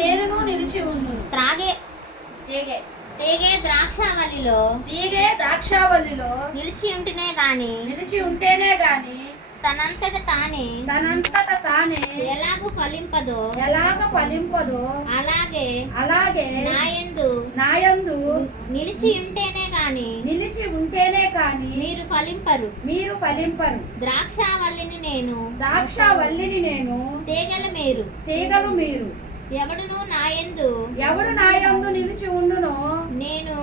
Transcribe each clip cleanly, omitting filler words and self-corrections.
నేనును నిలిచి ఉండును. త్రాగే తీగే తీగే ద్రాక్షావల్లిలో ద్రాక్షావల్లిలో నిలిచి ఉంటేనే గాని నిలిచి ఉంటేనే గాని తనంతట తానే ఎలాగ ఫలింపదో అలాగే నాయందు నిలిచి ఉంటేనే గాని మీరు ఫలింపరు. ద్రాక్షావల్లిని నేను తీగలు మీరు ఎవడు నాయందు నిలిచి ఉండునో నేను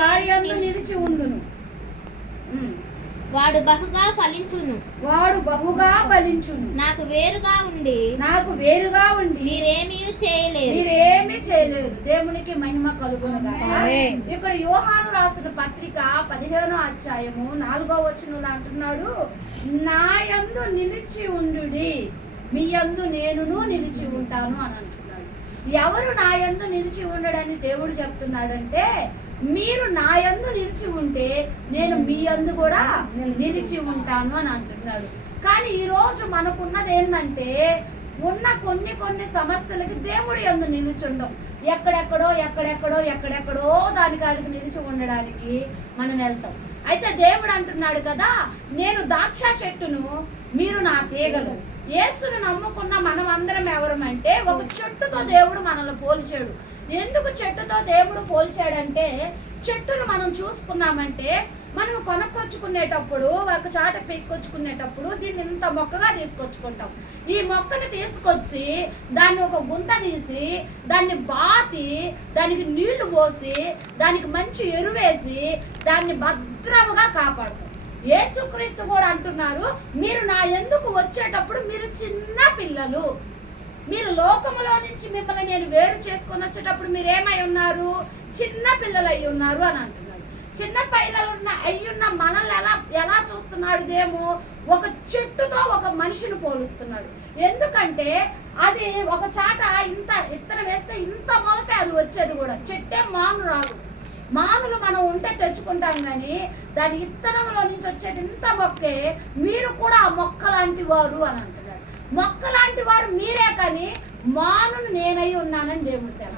వారి యందు నిలిచి ఉండును. వాడు బహుగా ఫలించును. నాకు వేరుగా ఉండి మీరేమీ చేయలేరు. దేవునికి మహిమ కలుగును గాక. ఇక్కడ యోహాను రాసిన పత్రిక 15వ అధ్యాయము 4వ వచనంలో అంటున్నాడు, నా యందు నిలిచి ఉండుడి, మీ యందు నేనును నిలిచి ఉంటాను అని అంటున్నాడు. ఎవరు నా యందు నిలిచి ఉండడని దేవుడు చెప్తున్నాడంటే, మీరు నా యందు నిలిచి ఉంటే నేను మీ యందు కూడా నిలిచి ఉంటాను అని అంటున్నాడు. కానీ ఈ రోజు మనకున్నది ఏంటంటే, ఉన్న కొన్ని సమస్యలకి దేవుడు యందు నిలిచుండం. ఎక్కడెక్కడో దానికి నిలిచి ఉండడానికి మనం వెళ్తాం. అయితే దేవుడు అంటున్నాడు కదా, నేను ద్రాక్ష చెట్టును, మీరు నా తీగలు. యేసును నమ్ముకున్న మనం అందరం ఎవరమంటే, ఒక చెట్టుతో దేవుడు మనల్ని పోల్చాడు. ఎందుకు చెట్టుతో దేవుడు పోల్చాడంటే, చెట్టును మనం చూసుకున్నామంటే, మనం కొనుక్కొచ్చుకునేటప్పుడు ఒక చాట పీక్కొచ్చుకునేటప్పుడు దీన్ని ఇంత మొక్కగా తీసుకొచ్చుకుంటాం. ఈ మొక్కని తీసుకొచ్చి దాన్ని ఒక గుంత తీసి దాన్ని బాతి దానికి నీళ్లు పోసి దానికి మంచి ఎరువేసి దాన్ని భద్రముగా కాపాడుతాం. యేసుక్రీస్తు కూడా అంటున్నారు, మీరు నా ఎందుకు వచ్చేటప్పుడు మీరు చిన్న పిల్లలు, మీరు లోకములో నుంచి మిమ్మల్ని నేను వేరు చేసుకొని వచ్చేటప్పుడు మీరేమై ఉన్నారు, చిన్న పిల్లలు అయి ఉన్నారు అని అంటున్నారు. చిన్న పిల్లలు అయ్యున్న మనల్ని ఎలా చూస్తున్నాడు దేమో, ఒక చెట్టుతో ఒక మనిషిని పోలుస్తున్నాడు. ఎందుకంటే అది ఒక చాట ఇంత ఇత్తనం వేస్తే ఇంత మొలకే అది వచ్చేది కూడా. చెట్టే మాను రాదు, మానులు మనం ఉంటే తెచ్చుకుంటాం కానీ దాని ఇత్తనంలో నుంచి వచ్చేది ఇంత మొక్కే. మీరు కూడా ఆ మొక్క లాంటి వారు అని అంటున్నాడు. మొక్క లాంటి వారు మీరే కానీ మానును నేనై ఉన్నానని దేవుడు సేవ.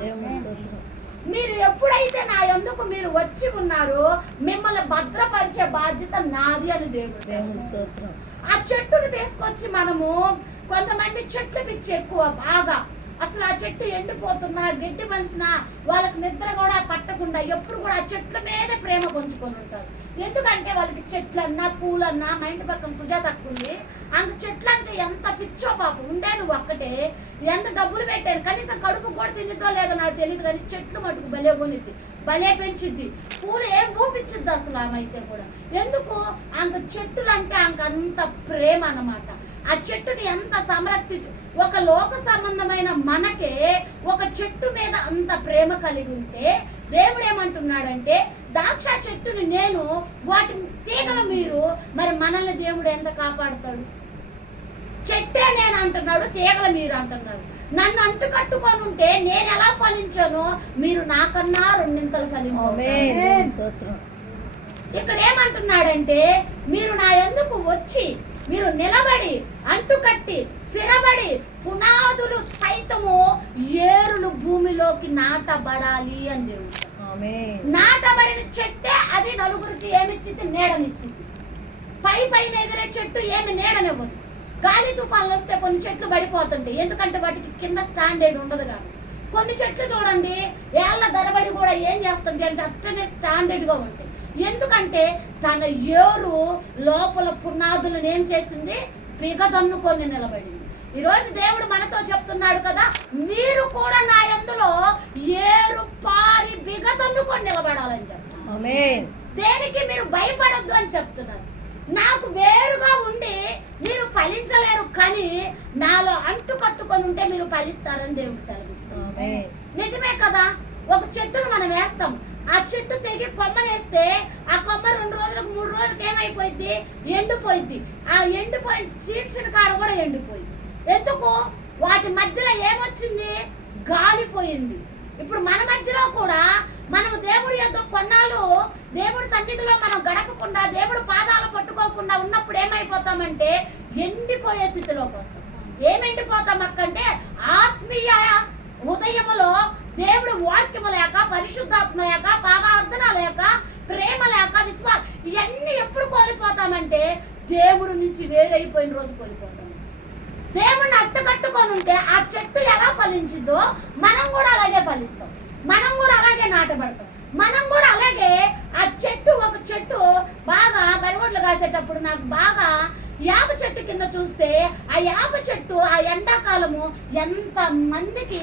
మీరు ఎప్పుడైతే నా యందుకు మీరు వచ్చి ఉన్నారో మిమ్మల్ని భద్రపరిచే బాధ్యత నాది అని దేవుడు. ఆ చెట్టును తీసుకొచ్చి మనము, కొంతమంది చెట్లు పిచ్చి ఎక్కువ బాగా, అసలు ఆ చెట్టు ఎండిపోతున్నా గడ్డి మలిసినా వాళ్ళకి నిద్ర కూడా పట్టకుండా ఎప్పుడు కూడా ఆ చెట్ల మీద ప్రేమ పంచుకొని ఉంటారు. ఎందుకంటే వాళ్ళకి చెట్లన్నా పూలన్నా, మా ఇంటి పక్కన సుజాత ఉంది, ఆమె చెట్లు అంటే ఎంత పిచ్చో పాపం. ఉండేది ఒక్కటే, ఎంత డబ్బులు పెట్టారు, కనీసం కడుపు కూడా తిండితో లేదో నాకు తెలియదు కానీ చెట్లు మటుకు భలే కొనిద్ది, భలే పెంచుద్ది, పూలు ఏం పూపించుద్ది అసలు ఆమె అయితే కూడా. ఎందుకు, ఆమె చెట్టులు అంటే ఆమెకు అంత ప్రేమ అన్నమాట. ఆ చెట్టుని ఎంత సంరక్షి, ఒక లోక సంబంధమైన మనకే ఒక చెట్టు మీద అంత ప్రేమ కలిగి ఉంటే దేవుడు ఏమంటున్నాడంటే, ద్రాక్ష చెట్టుని నేను, వాటి తీగలు మీరు, మరి మనల్ని దేవుడు ఎంత కాపాడుతాడు? చెట్టే నేను అంటున్నాడు, తీగలు మీరు అంటున్నారు. నన్ను అంటు కట్టుకొని ఉంటే నేను ఎలా ఫలించానో మీరు నాకన్నా రెండింతలు ఫలించారు. ఇక్కడ ఏమంటున్నాడంటే, మీరు నా యందుకు వచ్చి మీరు నిలబడి అంటుకట్టి స్థిరపడి పునాదులు సైతము ఏరులు భూమిలోకి నాటబడాలి అని దేవుడు. నాటబడిన చెట్టే అది నలుగురికి ఏమిచ్చింది, నీడనిచ్చింది. పైన ఎగిరే చెట్టు ఏమి నీడనివ్వదు. గాలి తుఫాన్లు వస్తే కొన్ని చెట్లు పడిపోతుంటాయి, ఎందుకంటే వాటికి కింద స్టాండర్డ్ ఉండదు కాబట్టి. కొన్ని చెట్లు చూడండి ఏళ్ళ ధరబడి కూడా ఏం చేస్తుంటే అంటే అట్టనే స్టాండర్డ్ గా ఉంటాయి. ఎందుకంటే తన ఏరు లోపల పునాదులను ఏం చేసింది, బిగదన్నుకొని నిలబడింది. ఈరోజు దేవుడు మనతో చెప్తున్నాడు కదా, మీరు కూడా నా యందులో ఏరు పారి బిగదన్నుకొని నిలబడాలని చెప్తున్నారు. దేనికి మీరు భయపడొద్దు అని చెప్తున్నారు. నాకు వేరుగా ఉండి మీరు ఫలించలేరు, కానీ నాలో అంటు కట్టుకొని ఉంటే మీరు ఫలిస్తారని దేవుడు సెలవిస్తున్నారు. నిజమే కదా, ఒక చెట్టును మనం వేస్తాం, ఆ చెట్టు తెగి కొమ్మనేస్తే ఆ కొమ్మ 2 రోజులకు 3 రోజులకు ఏమైపోయింది, ఎండిపోయింది. ఆ ఎండిపోయిన చీల్చిన కాడ కూడా ఎండిపోయింది. ఎందుకు, వాటి మధ్యలో ఏమొచ్చింది, గాలిపోయింది. ఇప్పుడు మన మధ్యలో కూడా మనము దేవుడి యొక్క కొన్నాళ్ళు దేవుడి సన్నిధిలో మనం గడపకుండా, దేవుడు పాదాలు పట్టుకోకుండా ఉన్నప్పుడు ఏమైపోతామంటే ఎండిపోయే స్థితిలోకి వస్తాం. ఏమెండిపోతాం అక్కంటే, ఆత్మీయ ఉదయ వాక్యము లేక, పరిశుద్ధాత్మ లేక, పాపార్థన లేక, ప్రేమ లేక, విశ్వాసం ఇవన్నీ ఎప్పుడు కోల్పోతామంటే దేవుడి నుంచి వేరైపోయిన రోజు కోల్పోతాం. దేవుడిని అట్టుకట్టుకొని ఉంటే ఆ చెట్టు ఎలా ఫలించిందో మనం కూడా అలాగే ఫలిస్తాం, మనం కూడా అలాగే నాటబడతాం, మనం కూడా అలాగే ఆ చెట్టు. ఒక చెట్టు బాగా బరిగొడ్లు కాసేటప్పుడు నాకు బాగా యాప చెట్టు కింద చూస్తే ఆ యాప చెట్టు ఆ ఎండాకాలము ఎంత మందికి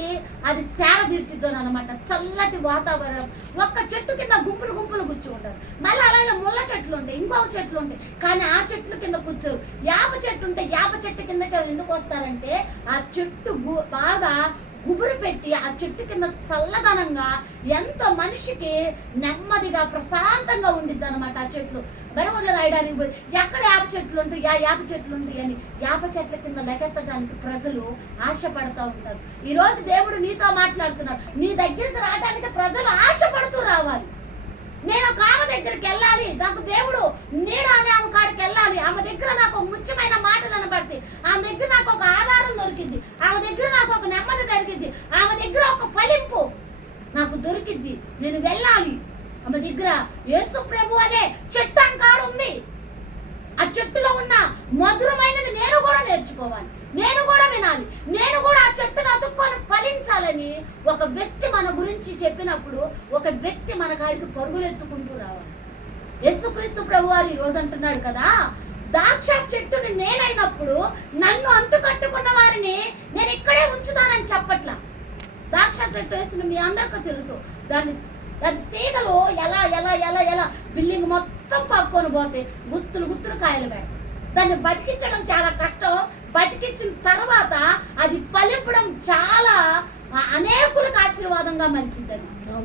అది సేర తీర్చిద్దో అనమాట. చల్లటి వాతావరణం, ఒక్క చెట్టు కింద గుంపులు గుంపులు కూర్చుంటారు. మళ్ళీ అలాగే ముళ్ళ చెట్లు ఉంటాయి, ఇంకొక చెట్లు ఉంటాయి, కానీ ఆ చెట్లు కింద కూర్చోరు. యాప చెట్టు ఉంటే యాప చెట్టు కిందకి ఎందుకు వస్తారంటే ఆ చెట్టు బాగా గుబురు పెట్టి ఆ చెట్టు కింద చల్లదనంగా ఎంతో మనిషికి నెమ్మదిగా ప్రశాంతంగా ఉండిద్ది అనమాట. ఆ చెట్లు బెరగొడ్లు రాయడానికి పోయి ఎక్కడ యాప చెట్లు ఉంటాయి, యాప చెట్లు ఉంటాయి అని యాప చెట్ల కింద లెగెత్తడానికి ప్రజలు ఆశపడుతూ ఉంటారు. ఈ రోజు దేవుడు నీతో మాట్లాడుతున్నాడు. నీ దగ్గరికి రావడానికి ప్రజలు ఆశపడుతూ రావాలి. నేను ఒక ఆమె దగ్గరికి వెళ్ళాలి, నాకు దేవుడు నీడు అనే ఆమె కాడికి వెళ్ళాలి, ఆమె దగ్గర నాకు ఒక ముఖ్యమైన మాటలు అనబడతాయి, ఆమె దగ్గర నాకు ఒక ఆధారం దొరికింది, ఆమె దగ్గర నాకు ఒక నెమ్మది దొరికింది, ఆమె దగ్గర ఒక ఫలింపు నాకు దొరికింది, నేను వెళ్ళాలి. ఆమె దగ్గర యేసు ప్రభు అనే చెట్టు అంకాడు ఉంది. ఆ చెట్టులో ఉన్న మధురమైనది నేను కూడా నేర్చుకోవాలి, నేను కూడా వినాలి, నేను కూడా ఆ చెట్టును అతుక్కొని ఫలించాలని ఒక వ్యక్తి మన గురించి చెప్పినప్పుడు ఒక వ్యక్తి మన కాడికి పరుగులెత్తుకుంటూ రావాలి. యేసుక్రీస్తు ప్రభువారు ఈ రోజు అంటున్నాడు కదా, ద్రాక్ష చెట్టుని నేనైనప్పుడు నన్ను అంటుకట్టుకున్న వారిని నేను ఇక్కడే ఉంచుతానని చెప్పట్లా. ద్రాక్ష చెట్టు వేసిన మీ అందరికీ తెలుసు, దాని తీగలు ఎలా ఎలా ఎలా ఎలా బిల్డింగ్ మొత్తం పక్కొని పోతే గుత్తులు గుత్తులు కాయలు పెడతాయి. దాన్ని బతికించడం చాలా కష్టం. బతికించిన తర్వాత అది ఫలింపడం చాలా అనేకులకు ఆశీర్వాదంగా మలిచింది. అది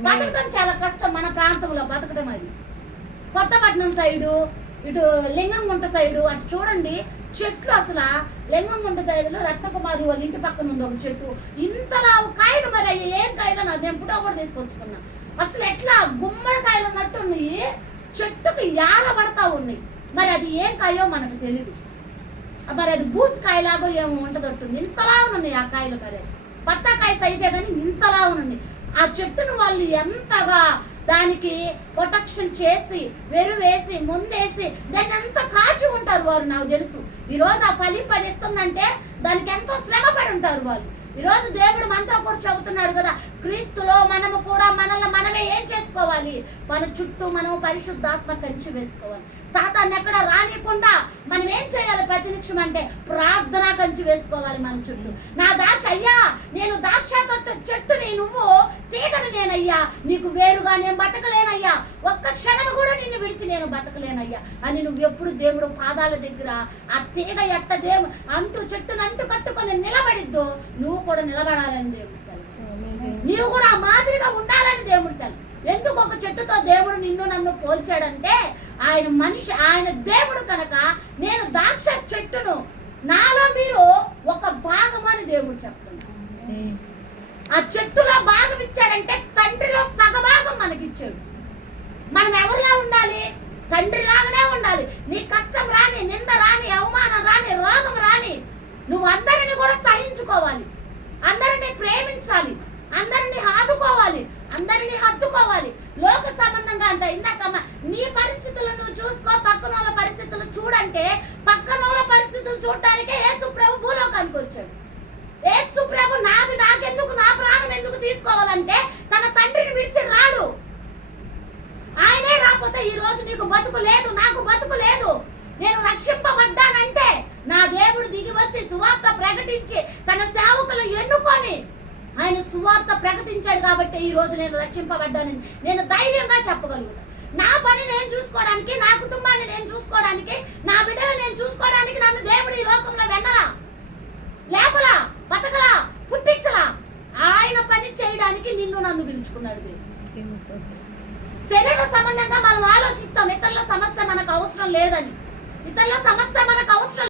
బతకడం చాలా కష్టం. మన ప్రాంతంలో బతకడం అది కొత్తపట్నం సైడు, ఇటు లింగంగుంట సైడు అటు చూడండి చెట్లు. అసలు లింగంగుంట సైడులో రత్నకుమారి వాళ్ళ ఇంటి పక్కన ఉంది ఒక చెట్టు, ఇంతలా కాయలు. మరి అవి ఏం కాయలు నేను ఫోటో కూడా తీసుకొచ్చుకున్నా. అసలు ఎట్లా గుమ్మడికాయలు ఉన్నట్టు ఉన్నాయి, చెట్టుకు యాల పడతా ఉన్నాయి. మరి అది ఏం కాయో మనకు తెలియదు. మరి అది బూజుకాయలాగో ఏమో ఉంటదట్టుంది. ఇంతలా ఉన్నాయి ఆ కాయలు. మరి బత్తాకాయ సైజే కానీ ఇంతలా ఉన్నాయి. ఆ చెట్టును వాళ్ళు ఎంతగా దానికి ప్రొటెక్షన్ చేసి వెరు వేసి ముందేసి దాన్ని ఎంత కాచి ఉంటారు వారు. నాకు తెలుసు ఈ రోజు ఆ ఫలింపదిస్తుందంటే దానికి ఎంతో శ్రమ పడి ఉంటారు వాళ్ళు. ఈ రోజు దేవుడు మనతో కూడా చెబుతున్నాడు కదా, క్రీస్తులో మనము కూడా మనల్ని మనమే ఏం చేసుకోవాలి, మన చుట్టూ మనము పరిశుద్ధాత్మ కంచి వేసుకోవాలి. సాతాన్ని ఎక్కడ రానియకుండా మనం ఏం చేయాలి, ప్రతి నిమిషం అంటే ప్రార్థన కంచి వేసుకోవాలి మన చుట్టూ. నా ద్రాక్ష అయ్యా, నేను ద్రాక్ష చెట్టుని, నువ్వు తీగను నేనయ్యా, నీకు వేరుగా నేను బతకలేనయ్యా, ఒక్క క్షణము కూడా నిన్ను విడిచి నేను బతకలేనయ్యా అని నువ్వు ఎప్పుడు దేవుడు పాదాల దగ్గర ఆ తీగ ఎట్ట దేవుడు అంటూ చెట్టును అంటూ కట్టుకొని నిలబడిద్దో నువ్వు కూడా నిలబడాలని దేవుడు సెలవు. నీవు కూడా ఆ మాదిరిగా ఉండాలని దేవుడు సెలవు. ఎందుకు ఒక చెట్టుతో దేవుడు నిన్ను నన్ను పోల్చాడంటే ఆయన మనిషి, ఆయన దేవుడు కనుక నేను ద్రాక్ష చెట్టును, నాలో మీరు ఒక భాగం అని దేవుడు చెప్తున్నాడు. ఆ చెట్టులో భాగం ఇచ్చాడంటే తండ్రిలో సగభాగం మనకిచ్చాడు. మనం ఎవరిలా ఉండాలి, తండ్రిలాగానే ఉండాలి. నీ కష్టం రాని, నింద రాని, అవమానం రాని, రోగం రాని, నువ్వు అందరిని కూడా సహించుకోవాలి, అందరిని ప్రేమించాలి, అందరిని ఆదుకోవాలి, అందరిని హత్తుకోవాలి. లోక సంబంధంగా అంటే ఇందాకమ్మ నీ పరిస్థితులు నువ్వు చూసుకో, పక్కన వాళ్ళ పరిస్థితులు చూడంటే పక్కన వాళ్ళ పరిస్థితులు చూడటానికే యేసు ప్రభు భూలోకానికి వచ్చాడు. యేసు ప్రభు నాది నాకెందుకు, నా ప్రాణం ఎందుకు తీసుకోవాలంటే తన తండ్రిని విడిచి రాడు. ఆయనే రాకపోతే ఈ రోజు నీకు బతుకు లేదు, నాకు బతుకు లేదు. నేను రక్షింపబడ్డానంటే నా దేవుడు దిగి వచ్చి సువార్త ప్రకటించి తన సేవకులను ఎన్నుకొని ఆయన సువార్త ప్రకటించాడు కాబట్టి ఈ రోజు నేను రక్షింపబడ్డానని నేను ధైర్యంగా చెప్పగలుగుతాను. నా పని నేను చూసుకోవడానికి, నా కుటుంబాన్ని నేను చూసుకోవడానికి, నా బిడ్డలు నేను చూసుకోవడానికి నన్ను దేవుడు ఈ లోకంలో వెన్నలా, లేపలా, బతకలా, పుట్టించలా. ఆయన పని చేయడానికి నిన్ను నన్ను పిలుచుకున్నాడు దేవుడు. శరీర సంబంధంగా మనం ఆలోచిస్తాం ఇతరుల సమస్య మనకు అవసరం లేదని. ఇతరుల సమస్య మనకు అవసరం